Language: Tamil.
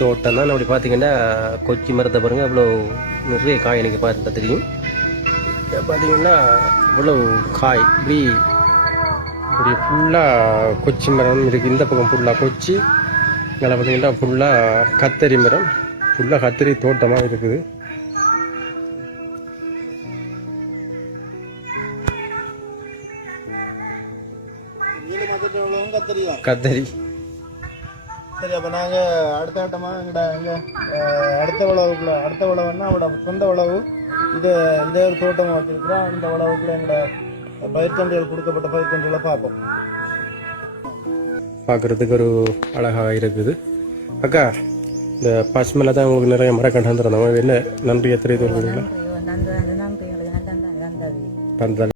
தோட்டம் தான். அப்படி பார்த்தீங்கன்னா கொச்சி மரத்தை பாருங்கள், அவ்வளோ நிறைய காய் எனக்கு பார்த்தா தெரியும். பார்த்தீங்கன்னா இவ்வளோ காய் இப்படி இப்படி ஃபுல்லாக கொச்சி மரம் இருக்குது. இந்த பக்கம் ஃபுல்லாக கொச்சி, இங்கே பார்த்தீங்கன்னா ஃபுல்லாக கத்தரி மரம், ஃபுல்லாக கத்தரி தோட்டமாக இருக்குது. கத்தரி சரி. அப்போ நாங்கள் அடுத்த கட்டமாக எங்கள் அடுத்த உழவுன்னா அவட சொந்த உழவு இதே ஒரு தோட்டமாக வச்சுருக்கிறோம். அந்த உழவுக்குள்ள எங்களோட பயிர்க்கன்றுகள் கொடுக்கப்பட்ட பயிர்க்கன்றுகளை பார்ப்போம். பார்க்குறதுக்கு ஒரு அழகாக இருக்குது. அக்கா, இந்த பசுமையில் தான் உங்களுக்கு நிறைய மரக்கன்று தந்தாங்க. என்ன நன்றியை தெரிவித்து வருவீங்களா? தந்தாலே